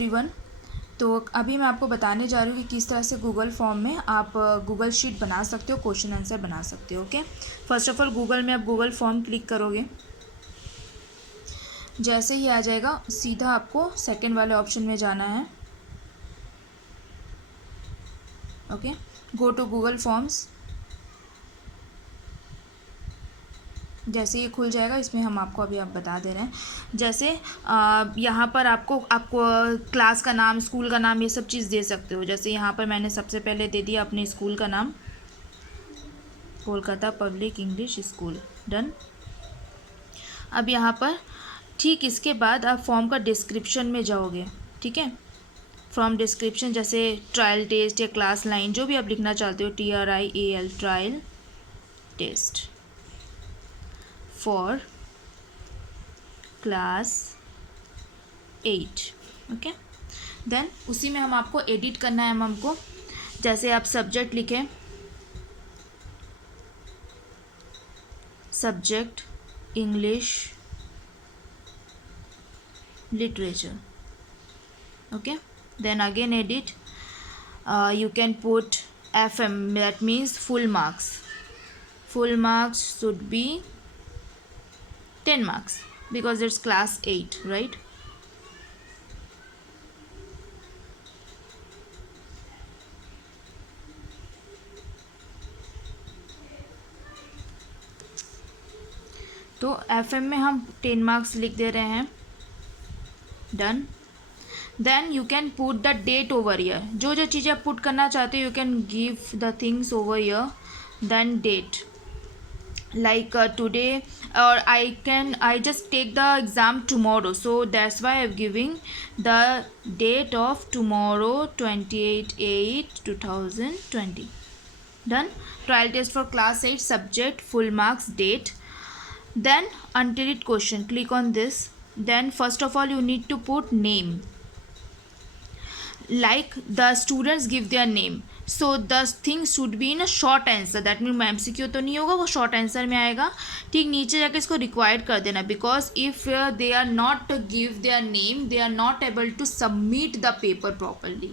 Everyone, तो अभी मैं आपको बताने जा रही हूँ कि किस तरह से गूगल फॉर्म में आप गूगल शीट बना सकते हो, क्वेश्चन आंसर बना सकते हो। Okay, first of all Google में आप गूगल फॉर्म क्लिक करोगे, जैसे ही आ जाएगा सीधा आपको सेकंड वाले ऑप्शन में जाना है। Okay, go to Google forms. जैसे ये खुल जाएगा, इसमें हम आपको अभी आप बता दे रहे हैं। जैसे यहाँ पर आपको क्लास का नाम, स्कूल का नाम, ये सब चीज़ दे सकते हो। जैसे यहाँ पर मैंने सबसे पहले दे दिया अपने स्कूल का नाम, Kolkata public English school. Done. अब यहाँ पर ठीक इसके बाद आप फॉर्म का डिस्क्रिप्शन में जाओगे। ठीक है, फ्रॉम डिस्क्रिप्शन जैसे ट्रायल टेस्ट या क्लास लाइन, जो भी आप लिखना चाहते हो, TRIAL, trial test for class 8। Okay, then उसी में हम आपको एडिट करना है। हमको जैसे आप सब्जेक्ट लिखें, subject English literature. Okay, then again edit. You can put FM, that means full marks. Full marks should be 10 marks because it's class 8, right? तो FM में हम 10 मार्क्स लिख दे रहे हैं। Done. Then you can put the date over here. जो जो चीज़ें आप पुट करना चाहते हो, you can give the things over here. Then date, like today, or I just take the exam tomorrow, so that's why I'm giving the date of tomorrow, 28/8/2020. Done. Trial test for class 8, subject, full marks, date. Then until it question, click on this. Then first of all you need to put name, like the students give their name, so the thing should be in a short answer. that means MCQ तो नहीं होगा, वो short answer में आएगा। ठीक नीचे जाके इसको required कर देना, because if they are not give their name, they are not able to submit the paper properly.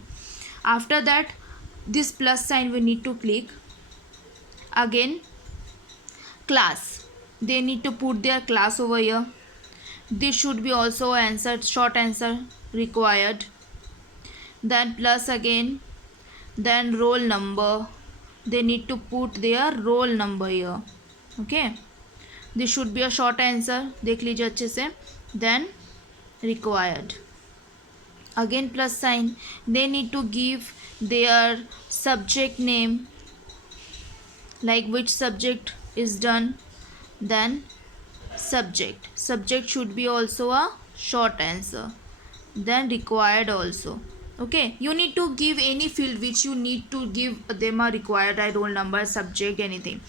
After that, this plus sign we need to click. Again, class, they need to put their class over here. This should be also answered, short answer required. Then plus again, then roll number, they need to put their roll number here. Okay, this should be a short answer, देख लीजिए अच्छे से. Then required, again plus sign, they need to give their subject name, like which subject is done. Then subject should be also a short answer. Then required also. Okay, you need to give any field which you need to give them a required, roll number, subject, anything.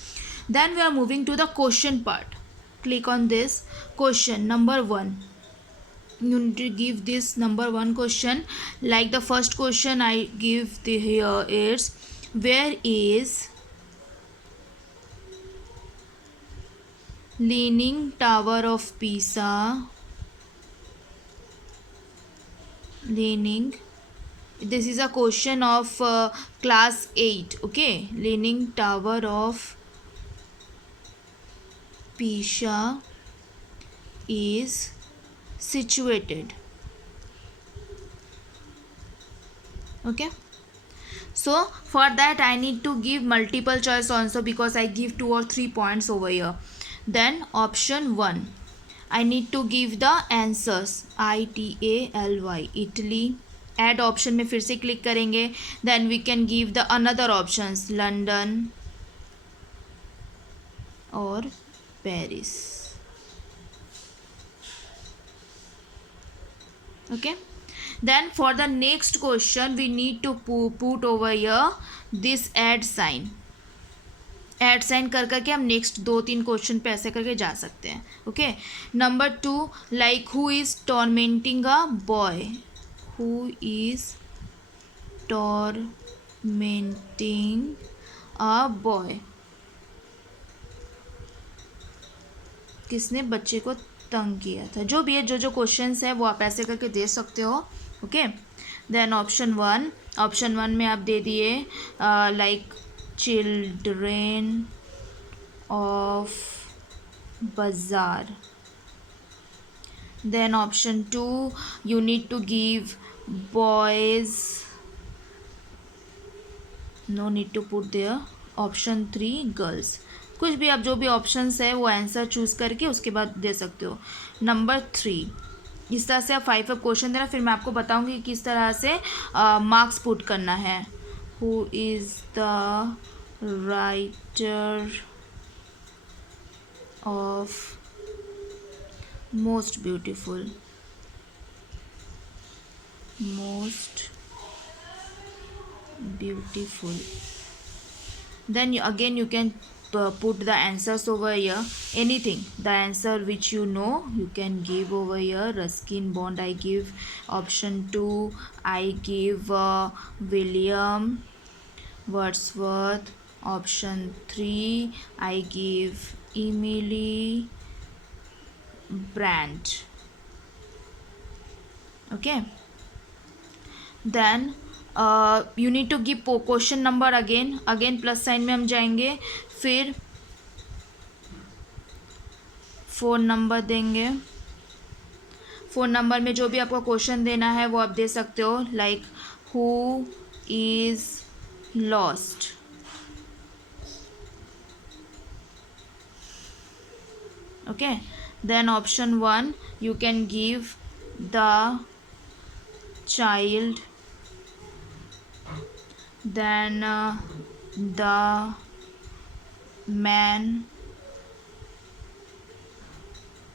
Then we are moving to the question part. Click on this. Question number 1, you need to give this number 1 question. Like the first question I give here is, where is Leaning Tower of Pisa? Leaning, this is a question of class 8. Okay, Leaning Tower of Pisa is situated. Okay, so for that I need to give multiple choice also, because I give 2 or 3 points over here. Then option 1, I need to give the answers. ITALY, Italy. Add option में फिर से click करेंगे. Then we can give the another options, London or Paris. Okay, then for the next question we need to put over here this add sign. Add sign कर करके हम next 2-3 question पे ऐसे करके जा सकते हैं. Okay, number 2, like who is tormenting a boy. Who is tormenting a boy, किसने बच्चे को तंग किया था. जो भी है, जो जो क्वेश्चंस है वो आप ऐसे करके दे सकते हो. ओके। देन ऑप्शन वन में आप दे दिए लाइक चिल्ड्रेन ऑफ बाजार. Then option 2, you need to give boys, no need to put there. Option 3, girls. कुछ भी आप जो भी ऑप्शंस है वो आंसर चूज करके उसके बाद दे सकते हो. नंबर 3, इस तरह से आप 5 क्वेश्चन देना, फिर मैं आपको बताऊंगी किस तरह से मार्क्स पुट करना है. Who is the writer of most beautiful, then you can put the answers over here. Anything, the answer which you know you can give over here. Ruskin Bond I give. Option 2 I give William Wordsworth. Option 3 I give Emily Brand. Okay, then you need to give question number again plus sign में हम जाएंगे, फिर phone number देंगे. Phone number में जो भी आपको question देना है वो आप दे सकते हो, like who is lost. Okay. Then option 1 you can give the child, then the man,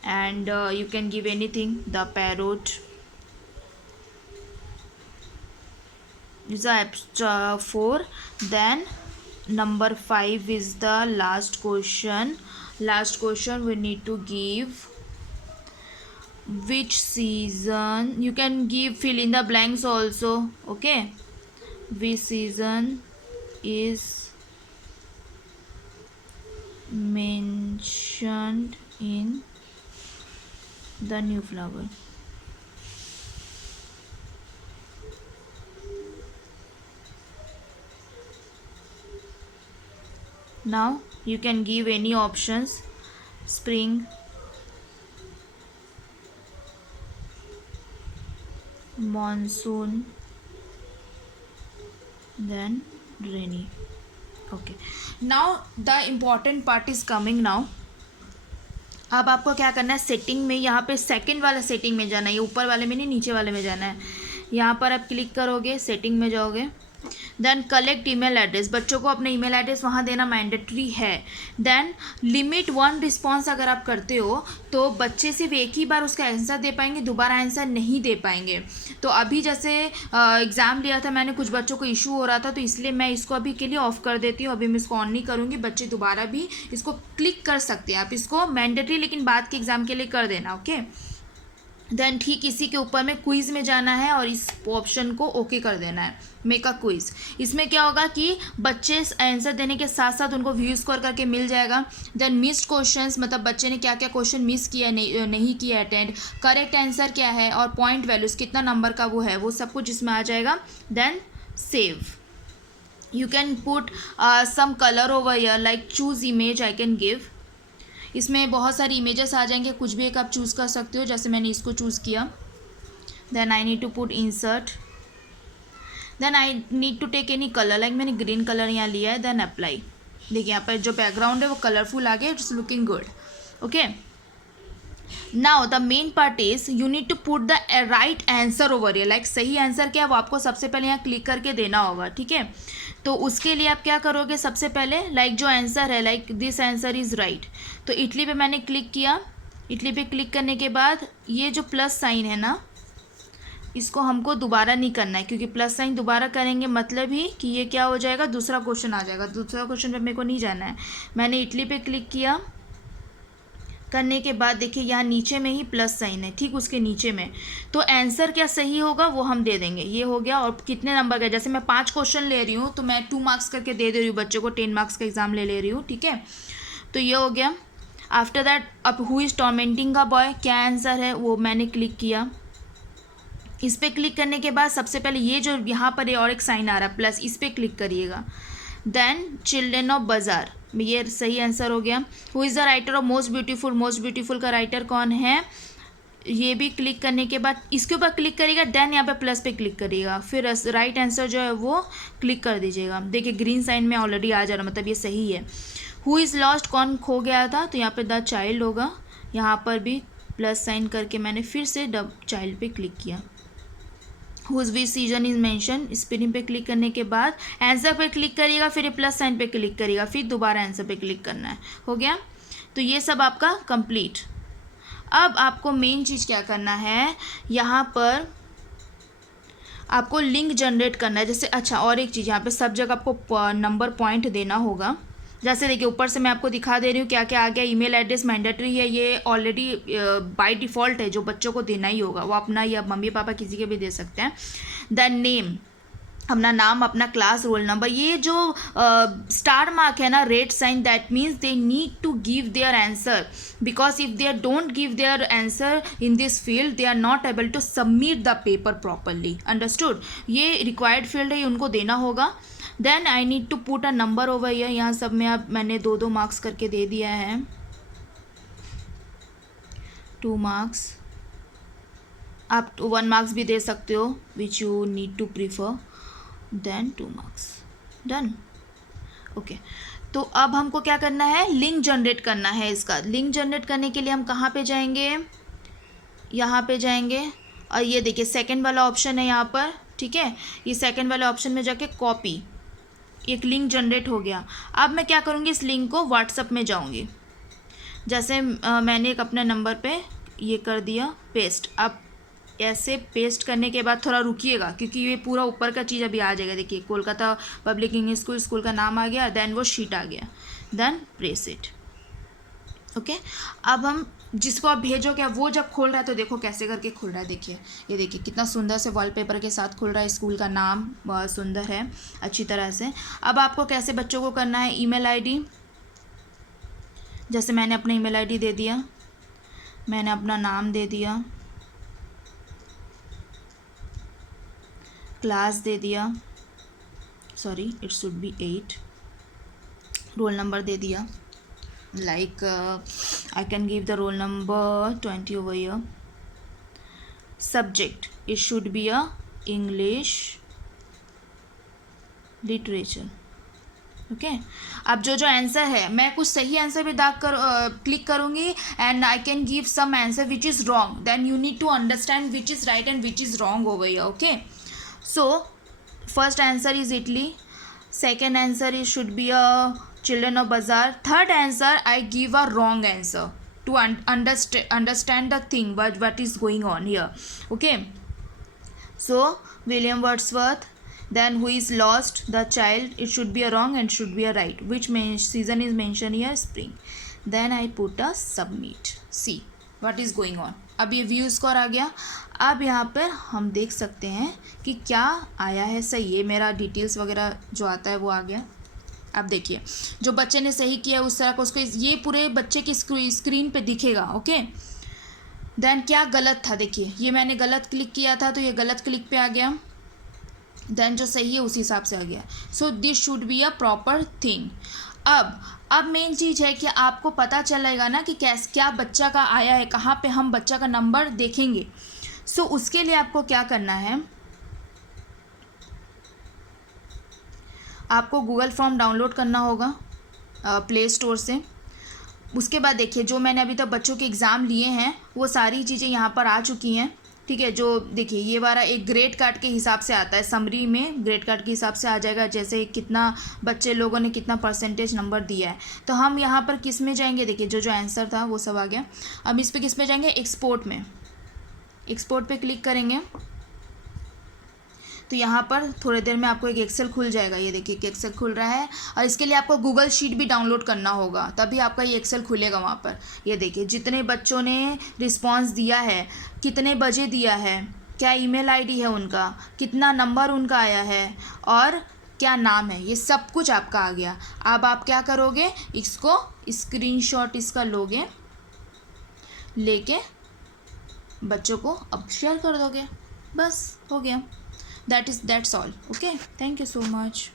and you can give anything, the parrot. These are 4. Then number 5 is the last question. We need to give which season. You can give fill in the blanks also. Okay, which season is mentioned in the new flower. Now you can give any options: spring, monsoon, then rainy. Okay, now the important part is coming now. अब आपको क्या करना है, setting में यहाँ पे second वाला setting में जाना है, ये ऊपर वाले में नहीं नीचे वाले में जाना है. यहाँ पर आप क्लिक करोगे, सेटिंग में जाओगे, देन कलेक्ट ईमेल एड्रेस. बच्चों को अपने ईमेल एड्रेस वहाँ देना मैंडेटरी है. देन लिमिट 1 रिस्पॉन्स अगर आप करते हो तो बच्चे सिर्फ एक ही बार उसका आंसर दे पाएंगे, दोबारा आंसर नहीं दे पाएंगे. तो अभी जैसे एग्ज़ाम लिया था मैंने, कुछ बच्चों को इशू हो रहा था, तो इसलिए मैं इसको अभी के लिए ऑफ़ कर देती हूँ. अभी मैं इसको ऑन नहीं करूँगी, बच्चे दोबारा भी इसको क्लिक कर सकते हैं. आप इसको मैंडेटरी लेकिन बाद के एग्ज़ाम के लिए कर देना. ओके. देन ठीक इसी के ऊपर में क्विज़ में जाना है और इस ऑप्शन को ओके कर देना है, मेक अ क्विज़. इसमें क्या होगा कि बच्चे आंसर देने के साथ साथ उनको व्यू स्कोर करके मिल जाएगा. देन मिस्ड क्वेश्चंस, मतलब बच्चे ने क्या क्या क्वेश्चन मिस किया, नहीं किया अटेंड, करेक्ट आंसर क्या है और पॉइंट वैल्यूज़ कितना नंबर का वो है, वो सब कुछ इसमें आ जाएगा. Then save. You can put some colour over here, like choose image I can give. इसमें बहुत सारी इमेजेस आ जाएंगे, कुछ भी एक आप चूज़ कर सकते हो, जैसे मैंने इसको चूज़ किया. Then I need to put insert. Then I need to take any colour, like मैंने ग्रीन कलर यहाँ लिया है. Then apply. देखिए यहाँ पर जो बैकग्राउंड है वो कलरफुल आ गया, it's looking good. Okay. Now the main part is you need to put the right answer over here. Like सही आंसर क्या है वो आपको सबसे पहले यहाँ क्लिक करके देना होगा. ठीक है. तो उसके लिए आप क्या करोगे, सबसे पहले लाइक जो आंसर है, like this answer is right, तो इटली पे मैंने क्लिक किया. इटली पे क्लिक करने के बाद ये जो प्लस साइन है ना, इसको हमको दोबारा नहीं करना है, क्योंकि प्लस साइन दोबारा करेंगे मतलब ही कि ये क्या हो जाएगा, दूसरा क्वेश्चन आ जाएगा. दूसरा क्वेश्चन पे मेरे को नहीं जाना है. मैंने इटली पे क्लिक किया, करने के बाद देखिए यहाँ नीचे में ही प्लस साइन है, ठीक उसके नीचे में. तो आंसर क्या सही होगा वो हम दे देंगे. ये हो गया. और कितने नंबर का, जैसे मैं 5 क्वेश्चन ले रही हूँ तो मैं 2 मार्क्स करके दे रही हूँ बच्चों को, 10 मार्क्स का एग्ज़ाम ले रही हूँ. ठीक है. तो ये हो गया. आफ्टर दैट अब हु इज़ टॉर्मेंटिंग का बॉय, क्या आंसर है वो मैंने क्लिक किया. इस पर क्लिक करने के बाद सबसे पहले ये जो यहाँ पर और एक साइन आ रहा है प्लस, इस पर क्लिक करिएगा। देन चिल्ड्रेन ऑफ बाजार, ये सही आंसर हो गया। Who is the writer of most beautiful, most beautiful का राइटर कौन है, ये भी क्लिक करने के बाद इसके ऊपर क्लिक करिएगा, देन यहाँ पे प्लस पे क्लिक करिएगा, फिर राइट आंसर जो है वो क्लिक कर दीजिएगा। देखिए ग्रीन साइन में ऑलरेडी आ जा रहा, मतलब ये सही है। हु इज़ लॉस्ट, कौन खो गया था, तो यहाँ पे द चाइल्ड होगा। यहाँ पर भी प्लस साइन करके मैंने फिर से द चाइल्ड पे क्लिक किया। Whose which season is mention, spelling पे क्लिक करने के बाद आंसर पे क्लिक करिएगा, फिर प्लस साइन पे क्लिक करिएगा, फिर दोबारा आंसर पे क्लिक करना है। हो गया, तो ये सब आपका कंप्लीट। अब आपको मेन चीज़ क्या करना है, यहाँ पर आपको लिंक जनरेट करना है। जैसे अच्छा, और एक चीज़, यहाँ पे सब जगह आपको नंबर पॉइंट देना होगा। जैसे देखिए ऊपर से मैं आपको दिखा दे रही हूँ क्या क्या आ गया। ईमेल एड्रेस मैंडेटरी है, ये ऑलरेडी बाय डिफ़ॉल्ट है, जो बच्चों को देना ही होगा, वो अपना या मम्मी पापा किसी के भी दे सकते हैं। देन नेम, अपना नाम, अपना क्लास, रोल नंबर। ये जो स्टार मार्क है ना, red sign, that means they need to give their answer, because if they don't give their answer in this field they are not able to submit the paper properly. Understood, ये required field है, ये उनको देना होगा। Then I need to put a number over here, यहाँ सब में अब मैंने 2-2 मार्क्स करके दे दिया है, 2 मार्क्स। आप 1 मार्क्स भी दे सकते हो, which you need to prefer. Then 2 marks, done. Okay, तो अब हमको क्या करना है, लिंक जनरेट करना है इसका। लिंक जनरेट करने के लिए हम कहाँ पे जाएंगे, यहाँ पे जाएंगे, और ये देखिए सेकंड वाला ऑप्शन है यहाँ पर, ठीक है। ये सेकंड वाले ऑप्शन में जाके कॉपी, एक लिंक जनरेट हो गया। अब मैं क्या करूँगी, इस लिंक को व्हाट्सएप में जाऊँगी। जैसे मैंने एक अपने नंबर पे ये कर दिया पेस्ट। अब ऐसे पेस्ट करने के बाद थोड़ा रुकिएगा, क्योंकि ये पूरा ऊपर का चीज़ अभी आ जाएगा। देखिए Kolkata public English school, school का नाम आ गया, देन वो शीट आ गया, देन प्रेस इट। ओके, अब हम जिसको आप भेजोगे वो जब खोल रहा है तो देखो कैसे करके खुल रहा है। देखिए ये देखिए कितना सुंदर से वॉलपेपर के साथ खुल रहा है। स्कूल का नाम बहुत सुंदर है अच्छी तरह से। अब आपको कैसे बच्चों को करना है, ईमेल आईडी, जैसे मैंने अपना ईमेल आईडी दे दिया, मैंने अपना नाम दे दिया, क्लास दे दिया, sorry it should be 8, roll number दे दिया, like I can give the roll number 20 over here. Subject, it should be a English literature. Okay, अब जो आंसर है, मैं कुछ सही आंसर भी क्लिक करूँगी and I can give some answer which is wrong, then you need to understand which is right and which is wrong over here. Okay, so first answer is Italy, second answer is should be a children of bazaar, third answer I give a wrong answer to understand the thing what is going on here. Okay, so William Wordsworth, then who is lost, the child, it should be a wrong and should be a right. Which season is mentioned here, spring. Then I put a submit, see what is going on. अब ये view score आ गया। अब यहाँ पर हम देख सकते हैं कि क्या आया है सही, ये मेरा डिटेल्स वगैरह जो आता है वो आ गया। अब देखिए जो बच्चे ने सही किया उस तरह को उसको ये पूरे बच्चे की स्क्रीन पे दिखेगा। ओके, देन क्या गलत था, देखिए ये मैंने गलत क्लिक किया था तो ये गलत क्लिक पे आ गया, देन जो सही है उसी हिसाब से आ गया। So this should be a proper thing. अब मेन चीज़ है कि आपको पता चलेगा ना कि क्या बच्चा का आया है, कहाँ पे हम बच्चा का नंबर देखेंगे। सो उसके लिए आपको क्या करना है, आपको गूगल फॉर्म डाउनलोड करना होगा प्ले स्टोर से। उसके बाद देखिए जो मैंने अभी तक बच्चों के एग्ज़ाम लिए हैं वो सारी चीज़ें यहाँ पर आ चुकी हैं, ठीक है। जो देखिए ये वाला एक ग्रेड कार्ड के हिसाब से आता है, समरी में ग्रेड कार्ड के हिसाब से आ जाएगा, जैसे कितना बच्चे लोगों ने कितना परसेंटेज नंबर दिया है। तो हम यहाँ पर किस में जाएंगे, देखिए जो आंसर था वो सब आ गया। अब इस पर किस में जाएंगे, एक्सपोर्ट में, एक्सपोर्ट पे क्लिक करेंगे तो यहाँ पर थोड़ी देर में आपको एक एक्सेल खुल जाएगा। ये देखिए कि एक्सेल खुल रहा है, और इसके लिए आपको गूगल शीट भी डाउनलोड करना होगा, तभी आपका ये एक्सेल खुलेगा वहाँ पर। ये देखिए जितने बच्चों ने रिस्पांस दिया है, कितने बजे दिया है, क्या ईमेल आईडी है उनका, कितना नंबर उनका आया है और क्या नाम है, ये सब कुछ आपका आ गया। अब आप क्या करोगे, इसको स्क्रीनशॉट इसका लोगे, लेके बच्चों को अब शेयर कर दोगे। बस हो गया. That's all. Okay, thank you so much.